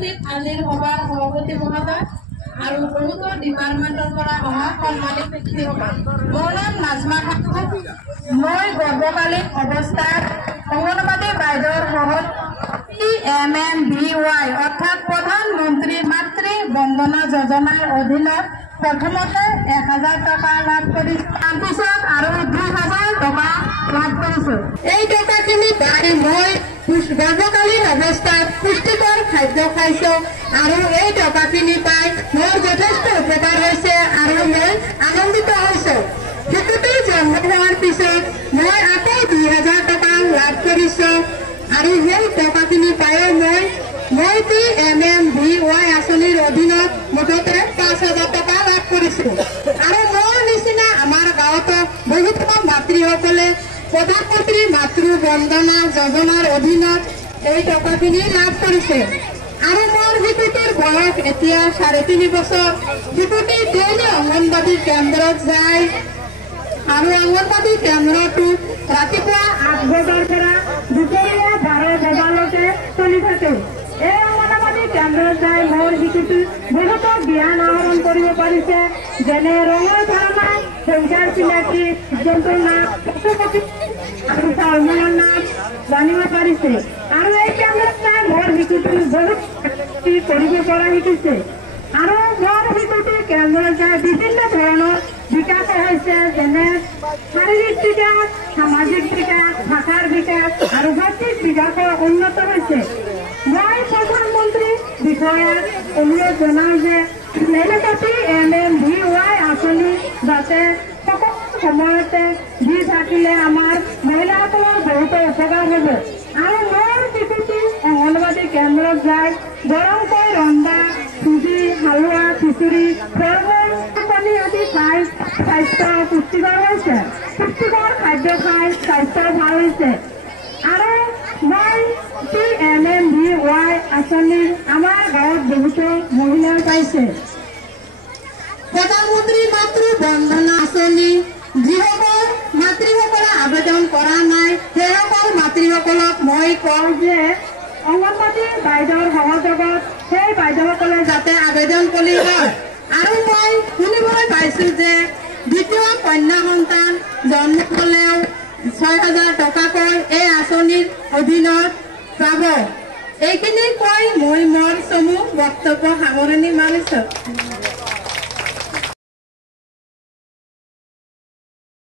উপস্থিত আজিৰ সভাৰ সভাপতি মহোদয় আৰু বহুতো ডিপাৰ্টমেণ্টৰ পৰা অহা সন্মানিত ব্যক্তিসকল, মোৰ নাম নাজমা খাতুন। মই গৰ্ভকালীন অৱস্থাত অংগনবাদী বাইদেউৰ সহত PMMBY অৰ্থাৎ প্ৰধানমন্ত্ৰী মাতৃ বন্দনা যোজনাৰ অধীনত প্ৰথমতে 1000 টকা লাভ কৰিছোঁ, তাৰপিছত আৰু 2000 টকা লাভ কৰিছোঁ। এই টকাখিনি পাই মই গৰ্ভকালীন অৱস্থাত পুষ্টিকৰ খাদ্য খাইছোঁ আৰু এই টকাখিনি পাই মোৰ যথেষ্ট উপকাৰ হৈছে আৰু মই আনন্দিত হৈছোঁ। শিশুটি জন্ম হোৱাৰ পিছত মই আকৌ 2000 টকা লাভ কৰিছোঁ আৰু সেই টকাখিনি পাই মই PMMBY আঁচনিৰ অধীনত মুঠতে 5000 টকা লাভ কৰিছোঁ। আৰু মোৰ নিচিনা আমাৰ গাঁৱতো বহুতো মাতৃসকলে প্ৰধানমন্ত্ৰী মাতৃ বন্দনা যোজনাৰ অধীনত এই টকাখিনি লাভ কৰিছে। আৰু মোৰ শিশুটিৰ বয়স এতিয়া 3.5 বছৰ। শিশুটি ডেইলি অংগনবাদী কেন্দ্ৰত যায় আৰু অংগনবাদী কেন্দ্ৰটোত ৰাতিপুৱা 8 বজাৰ পৰা দুপৰীয়া 12 বজালৈকে চলি থাকে। এই অংগনবাদী কেন্দ্ৰত যাই মোৰ শিশুটি বহুতো জ্ঞান আহৰণ কৰিব পাৰিছে, যেনে ৰঙৰ ধাৰণা, সংখ্যাৰ চিনাকি, জন্তুৰ নাম, পশুপক্ষী আৰু হৰমনৰ নাম জানিব পাৰিছে। আৰু এই কেন্দ্ৰত যাই মোৰ শিশুটি বহুত কৰিব পৰা শিকিছে। আৰু মোৰ শিশুটি কেন্দ্ৰত যাই বিভিন্ন ধৰণৰ বিকাশ হৈছে, যেনে শাৰীৰিক বিকাশ, সামাজিক বিকাশ, ভাষাৰ বিকাশ আৰু বৌদ্ধিক বিকাশৰ উন্নত হৈছে। মই প্ৰধানমন্ত্ৰী বিষয়াক অনুৰোধ জনাওঁ যে এনেকুৱা PMMBY আঁচনি যাতে সকলো সময়তে দি থাকিলে আমাৰ মহিলাসকলৰ বহুতো উপকাৰ হ'ব। আৰু মোৰ শিশুটি অংগনবাদী কেন্দ্ৰত যায় গৰমকৈ ৰন্ধা চুজি, হালোৱা, খিচুৰি, ফল-মূল, কণী আদি খাই স্বাস্থ্য পুষ্টিকৰ হৈছে। পুষ্টিকৰ খাদ্য খাই স্বাস্থ্য ভাল হৈছে। আৰু মই PMMBY আঁচনি আমাৰ গাঁৱত বহুতো মহিলাই পাইছে। প্ৰধানমন্ত্ৰী মাতৃ বন্দনা আঁচনি যিসকল মাতৃসকলে আবেদন কৰা নাই সেইসকল মাতৃসকলক মই কওঁ যে অংগনবাদী বাইদেউৰ সহযোগত সেই বাইদেউসকলে যাতে আবেদন কৰি লয়। আৰু মই শুনিবলৈ পাইছোঁ যে দ্বিতীয় কন্যা সন্তান জন্ম হ'লেও 6000 টকাকৈ এই আঁচনিৰ অধীনত পাব। এইখিনি কৈ মই মোৰ চমু বক্তব্য সামৰণি মাৰিছোঁ।